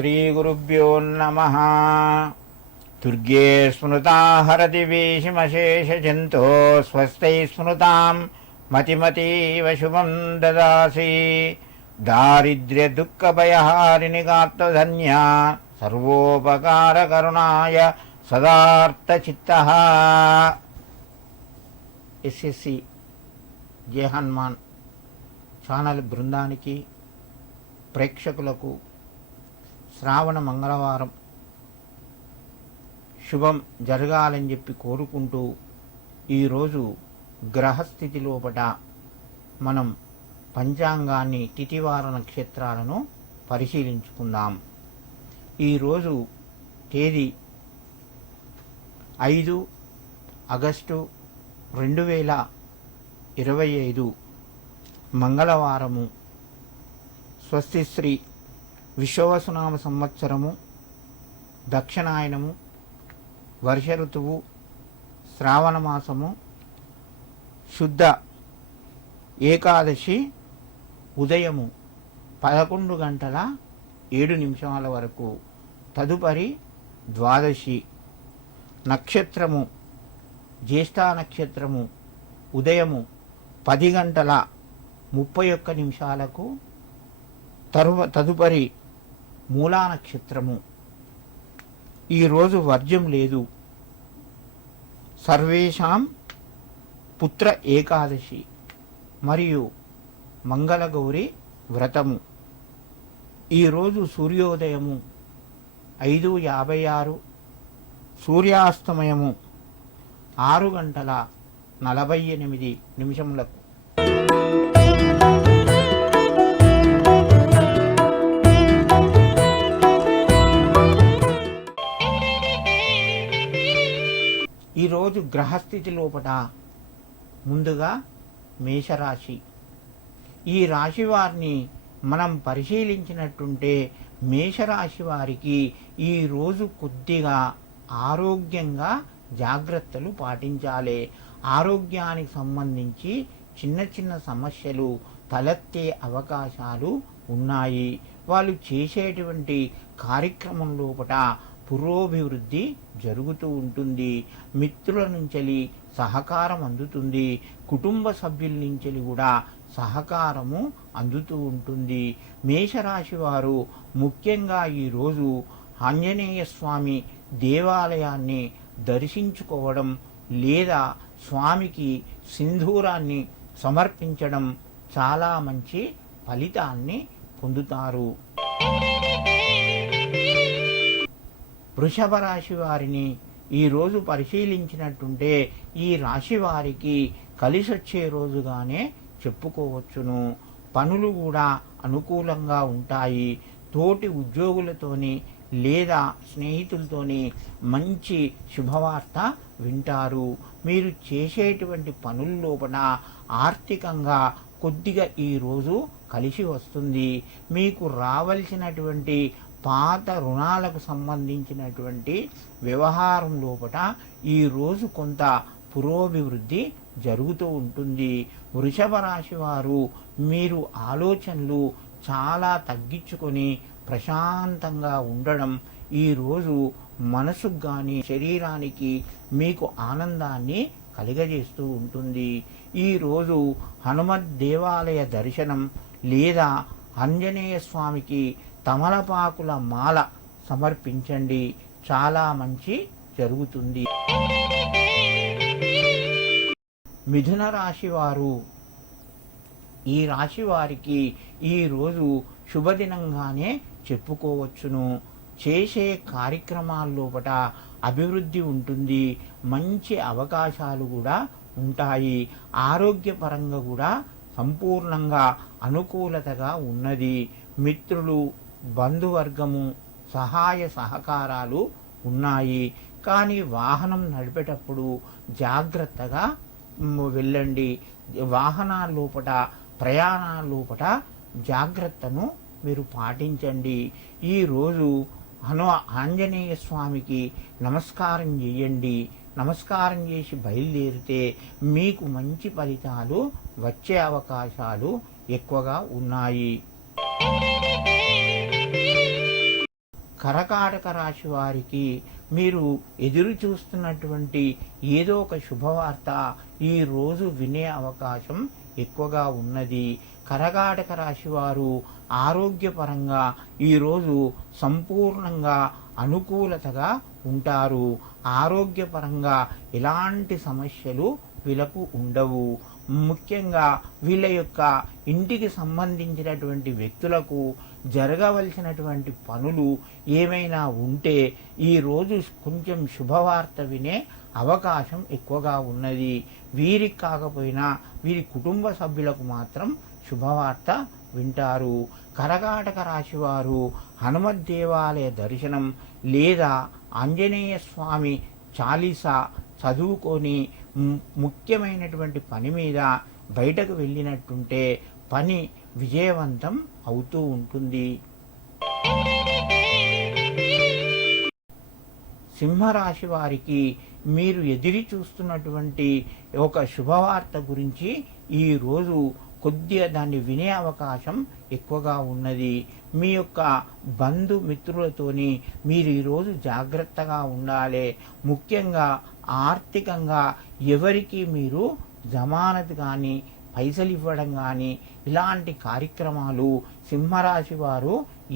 श्रीगुरुभ्यो नमः। दुर्गे स्मृता हरति वेशिमशेषजन्तो स्वस्ति स्मृतां मतिमतीव शुभं ददासि। दारिद्र्यदुःखभयहारिणिकात्मधन्या सर्वोपकारकरुणाय सदार्थचित्तः। ఎస్ఎస్సి జై హనుమాన్ ఛానల్ బృందానికి ప్రేక్షకులకు శ్రావణ మంగళవారం శుభం జరగాలని చెప్పి కోరుకుంటూ ఈరోజు గ్రహస్థితి లోపట మనం పంచాంగాన్ని తిథివార నక్షత్రాలను పరిశీలించుకుందాం. ఈరోజు తేదీ 5 ఆగస్టు 2025 మంగళవారము. స్వస్తి శ్రీ విశ్వవసునామ సంవత్సరము, దక్షిణాయనము, వర్ష ఋతువు, శ్రావణ మాసము, శుద్ధ ఏకాదశి ఉదయము 11:07 వరకు, తదుపరి ద్వాదశి. నక్షత్రము జ్యేష్ఠ నక్షత్రము ఉదయము 10:31 తదుపరి మూలా నక్షత్రము. ఈరోజు వర్జ్యం లేదు. సర్వేషాం పుత్ర ఏకాదశి మరియు మంగళగౌరి వ్రతము. ఈరోజు సూర్యోదయము 5:56, సూర్యాస్తమయము 6:48. ఈరోజు గ్రహస్థితి లోపల ముందుగా మేషరాశి. ఈ రాశి వారిని మనం పరిశీలించినట్టుంటే మేషరాశి వారికి ఈరోజు కొద్దిగా ఆరోగ్యంగా జాగ్రత్తలు పాటించాలి. ఆరోగ్యానికి సంబంధించి చిన్న చిన్న సమస్యలు తలెత్తే అవకాశాలు ఉన్నాయి. వాళ్ళు చేసేటువంటి కార్యక్రమం లోపల పురోభివృద్ధి జరుగుతూ ఉంటుంది. మిత్రుల నుంచి సహకారం అందుతుంది. కుటుంబ సభ్యుల నుంచి కూడా సహకారము అందుతూ ఉంటుంది. మేషరాశి వారు ముఖ్యంగా ఈరోజు ఆంజనేయ స్వామి దేవాలయాన్ని దర్శించుకోవడం లేదా స్వామికి సింధూరాన్ని సమర్పించడం చాలా మంచి ఫలితాన్ని పొందుతారు. వృషభ రాశి వారిని ఈరోజు పరిశీలించినట్టుంటే ఈ రాశి వారికి కలిసొచ్చే రోజుగానే చెప్పుకోవచ్చును. పనులు కూడా అనుకూలంగా ఉంటాయి. తోటి ఉద్యోగులతోని లేదా స్నేహితులతోని మంచి శుభవార్త వింటారు. మీరు చేసేటువంటి పనుల లోపల ఆర్థికంగా కొద్దిగా ఈరోజు కలిసి వస్తుంది. మీకు రావలసినటువంటి పాత రుణాలకు సంబంధించినటువంటి వ్యవహారం లోపల ఈరోజు కొంత పురోభివృద్ధి జరుగుతూ ఉంటుంది. వృషభ రాశి వారు మీరు ఆలోచనలు చాలా తగ్గించుకొని ప్రశాంతంగా ఉండడం ఈరోజు మనసుకు కానీ శరీరానికి మీకు ఆనందాన్ని కలిగజేస్తూ ఉంటుంది. ఈరోజు హనుమత్ దేవాలయ దర్శనం లేదా ఆంజనేయ స్వామికి తమలపాకుల మాల సమర్పించండి. చాలా మంచి జరుగుతుంది. మిథున రాశి వారు, ఈ రాశి వారికి ఈరోజు శుభదినంగానే చెప్పుకోవచ్చును. చేసే కార్యక్రమాల లోపల అభివృద్ధి ఉంటుంది. మంచి అవకాశాలు కూడా ఉంటాయి. ఆరోగ్యపరంగా కూడా సంపూర్ణంగా అనుకూలతగా ఉన్నది. మిత్రులు, బంధువర్గము సహాయ సహకారాలు ఉన్నాయి. కానీ వాహనం నడిపేటప్పుడు జాగ్రత్తగా వెళ్ళండి. వాహనాల లోపల ప్రయాణాల లోపల జాగ్రత్తను మీరు పాటించండి. ఈరోజు ఆంజనేయ స్వామికి నమస్కారం చేయండి. నమస్కారం చేసి బయలుదేరితే మీకు మంచి ఫలితాలు వచ్చే అవకాశాలు ఎక్కువగా ఉన్నాయి. కర్కాటక రాశి వారికి మీరు ఎదురు చూస్తున్నటువంటి ఏదో ఒక శుభవార్త ఈరోజు వినే అవకాశం ఎక్కువగా ఉన్నది. కర్కాటక రాశి వారు ఆరోగ్యపరంగా ఈరోజు సంపూర్ణంగా అనుకూలతగా ఉంటారు. ఆరోగ్యపరంగా ఎలాంటి సమస్యలు వీళ్ళకు ఉండవు. ముఖ్యంగా వీళ్ళ యొక్క ఇంటికి సంబంధించినటువంటి వ్యక్తులకు జరగవలసినటువంటి పనులు ఏమైనా ఉంటే ఈరోజు కొంచెం శుభవార్త వినే అవకాశం ఎక్కువగా ఉన్నది. వీరికి కాకపోయినా వీరి కుటుంబ సభ్యులకు మాత్రం శుభవార్త వింటారు. కర్కాటక రాశి వారు హనుమత్ దేవాలయ దర్శనం లేదా ఆంజనేయ స్వామి చాలీసా చదువుకొని ముఖ్యమైనటువంటి పని మీద బయటకు వెళ్ళినట్టుంటే పని విజయవంతం అవుతూ ఉంటుంది. సింహరాశి వారికి మీరు ఎదురు చూస్తున్నటువంటి ఒక శుభవార్త గురించి ఈరోజు కొద్దిగా దాన్ని వినే అవకాశం ఎక్కువగా ఉన్నది. మీ యొక్క బంధుమిత్రులతోని మీరు ఈరోజు జాగ్రత్తగా ఉండాలి. ముఖ్యంగా ఆర్థికంగా ఎవరికి మీరు జమానత్ కానీ పైసలు ఇవ్వడం కానీ ఇలాంటి కార్యక్రమాలు సింహరాశి వారు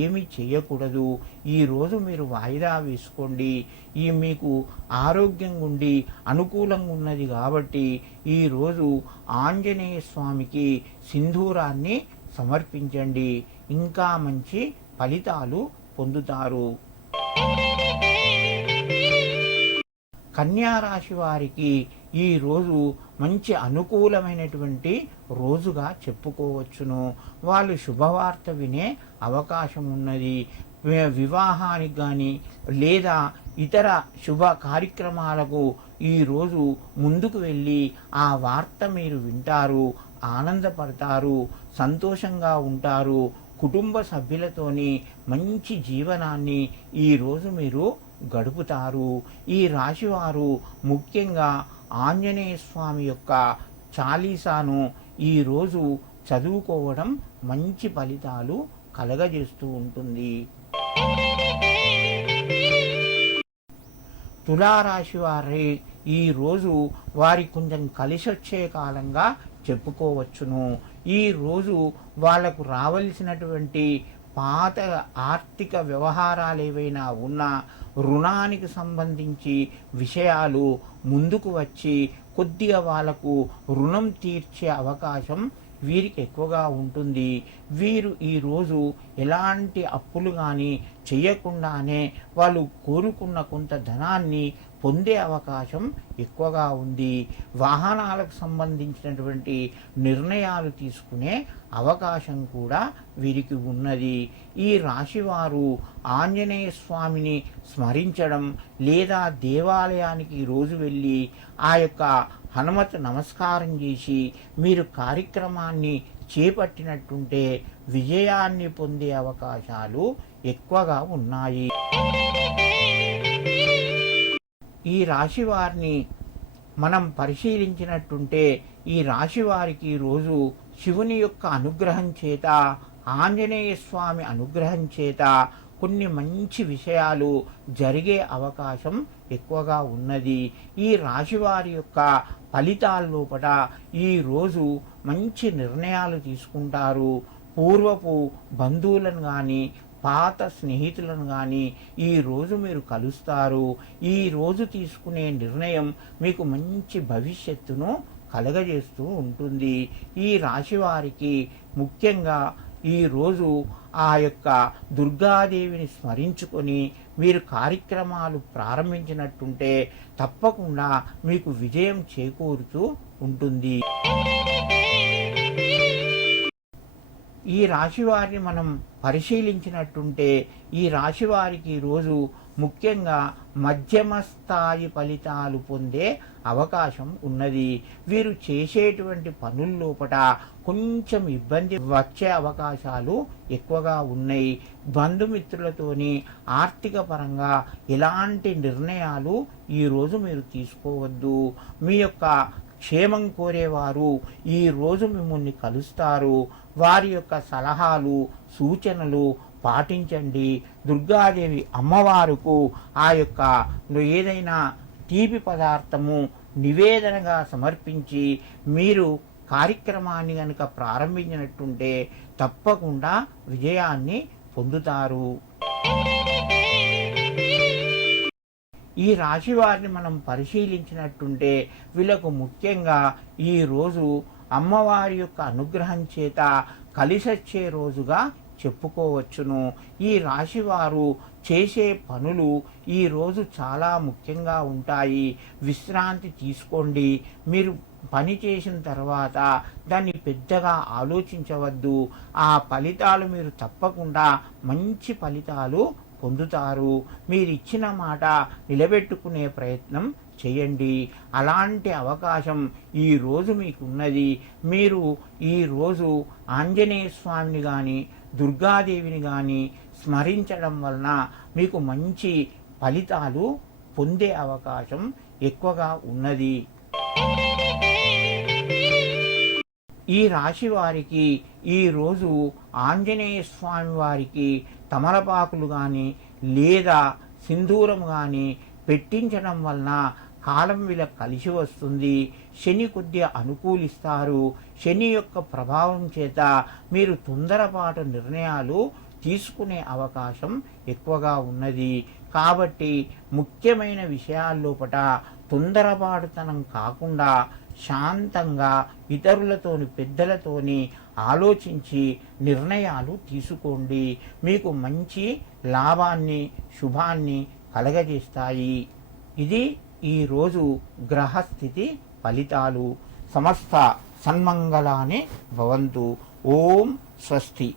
ఏమీ చేయకూడదు. ఈరోజు మీరు వాయిదా వేసుకోండి. ఈ మీకు ఆరోగ్యంగా ఉండి అనుకూలంగా ఉన్నది కాబట్టి ఈరోజు ఆంజనేయ స్వామికి సింధూరాన్ని సమర్పించండి. ఇంకా మంచి ఫలితాలు పొందుతారు. కన్యా రాశి వారికి ఈరోజు మంచి అనుకూలమైనటువంటి రోజుగా చెప్పుకోవచ్చును. వాళ్ళు శుభవార్త వినే అవకాశం ఉన్నది. వివాహానికి కానీ లేదా ఇతర శుభ కార్యక్రమాలకు ఈరోజు ముందుకు వెళ్ళి ఆ వార్త మీరు వింటారు, ఆనందపడతారు, సంతోషంగా ఉంటారు. కుటుంబ సభ్యులతోని మంచి జీవనాన్ని ఈరోజు మీరు గడుపుతారు. ఈ రాశివారు ముఖ్యంగా ఆంజనేయ స్వామి యొక్క చాలీసాను ఈరోజు చదువుకోవడం మంచి ఫలితాలు కలగజేస్తూ ఉంటుంది. తులారాశి వారి ఈరోజు వారి కొంచెం కలిసొచ్చే కాలంగా చెప్పుకోవచ్చును. ఈరోజు వాళ్లకు రావలసినటువంటి పాత ఆర్థిక వ్యవహారాలు ఏవైనా ఉన్నా రుణానికి సంబంధించి విషయాలు ముందుకు వచ్చి కొద్దిగా వాళ్లకు రుణం తీర్చే అవకాశం వీరికి ఎక్కువగా ఉంటుంది. వీరు ఈరోజు ఎలాంటి అప్పులు కానీ చేయకుండానే వాళ్ళు కోరుకున్న కొంత ధనాన్ని పొందే అవకాశం ఎక్కువగా ఉంది. వాహనాలకు సంబంధించినటువంటి నిర్ణయాలు తీసుకునే అవకాశం కూడా వీరికి ఉన్నది. ఈ రాశివారు ఆంజనేయ స్వామిని స్మరించడం లేదా దేవాలయానికి రోజు వెళ్ళి ఆ యొక్క హనుమత్ నమస్కారం చేసి మీరు కార్యక్రమాన్ని చేపట్టినట్టుంటే విజయాన్ని పొందే అవకాశాలు ఎక్కువగా ఉన్నాయి. ఈ రాశి వారిని మనం పరిశీలించినట్టుంటే ఈ రాశి వారికి రోజు శివుని యొక్క అనుగ్రహం చేత ఆంజనేయ స్వామి అనుగ్రహం చేత కొన్ని మంచి విషయాలు జరిగే అవకాశం ఎక్కువగా ఉన్నది. ఈ రాశివారి యొక్క ఫలితాల లోపల ఈరోజు మంచి నిర్ణయాలు తీసుకుంటారు. పూర్వపు బంధువులను కానీ పాత స్నేహితులను కానీ ఈరోజు మీరు కలుస్తారు. ఈరోజు తీసుకునే నిర్ణయం మీకు మంచి భవిష్యత్తును కలగజేస్తూ ఉంటుంది. ఈ రాశి వారికి ముఖ్యంగా ఈరోజు ఆ యొక్క దుర్గాదేవిని స్మరించుకొని మీరు కార్యక్రమాలు ప్రారంభించినట్టుంటే తప్పకుండా మీకు విజయం చేకూరుతూ ఉంటుంది. ఈ రాశి వారిని మనం పరిశీలించినట్టుంటే ఈ రాశి వారికి ఈరోజు ముఖ్యంగా మధ్యమ స్థాయి ఫలితాలు పొందే అవకాశం ఉన్నది. వీరు చేసేటువంటి పనుల లోపల కొంచెం ఇబ్బంది వచ్చే అవకాశాలు ఎక్కువగా ఉన్నాయి. బంధుమిత్రులతోని ఆర్థిక పరంగా ఎలాంటి నిర్ణయాలు ఈరోజు మీరు తీసుకోవద్దు. మీ యొక్క క్షేమం కోరేవారు ఈరోజు మిమ్మల్ని కలుస్తారు. వారి యొక్క సలహాలు సూచనలు పాటించండి. దుర్గాదేవి అమ్మవారుకు ఆ యొక్క ఏదైనా తీపి పదార్థము నివేదనగా సమర్పించి మీరు కార్యక్రమాన్ని కనుక ప్రారంభించినట్టుంటే తప్పకుండా విజయాన్ని పొందుతారు. ఈ రాశి వారిని మనం పరిశీలించినట్టుంటే వీళ్ళకు ముఖ్యంగా ఈరోజు అమ్మవారి యొక్క అనుగ్రహం చేత కలిసొచ్చే రోజుగా చెప్పుకోవచ్చును. ఈ రాశివారు చేసే పనులు ఈరోజు చాలా ముఖ్యంగా ఉంటాయి. విశ్రాంతి తీసుకోండి. మీరు పని చేసిన తర్వాత దాన్ని పెద్దగా ఆలోచించవద్దు. ఆ ఫలితాలు మీరు తప్పకుండా మంచి ఫలితాలు పొందుతారు. మీరు ఇచ్చిన మాట నిలబెట్టుకునే ప్రయత్నం చేయండి. అలాంటి అవకాశం ఈరోజు మీకున్నది. మీరు ఈరోజు ఆంజనేయ స్వామిని కానీ దుర్గాదేవిని కానీ స్మరించడం వలన మీకు మంచి ఫలితాలు పొందే అవకాశం ఎక్కువగా ఉన్నది. ఈ రాశి వారికి ఈరోజు ఆంజనేయ స్వామి వారికి తమలపాకులు కానీ లేదా సింధూరం కానీ పెట్టించడం వలన కాలం వీళ్ళకి కలిసి వస్తుంది. శని కొద్దిగా అనుకూలిస్తారు. శని యొక్క ప్రభావం చేత మీరు తొందరపాటు నిర్ణయాలు తీసుకునే అవకాశం ఎక్కువగా ఉన్నది. కాబట్టి ముఖ్యమైన విషయాల్లోపట తొందరపాటుతనం కాకుండా శాంతంగా ఇతరులతోని పెద్దలతోని ఆలోచించి నిర్ణయాలు తీసుకోండి. మీకు మంచి లాభాన్ని శుభాన్ని కలగజేస్తాయి. ఇది ఈరోజు గ్రహస్థితి ఫలితాలు. సమస్త సన్మంగళాని భవంతు. ఓం స్వస్తి.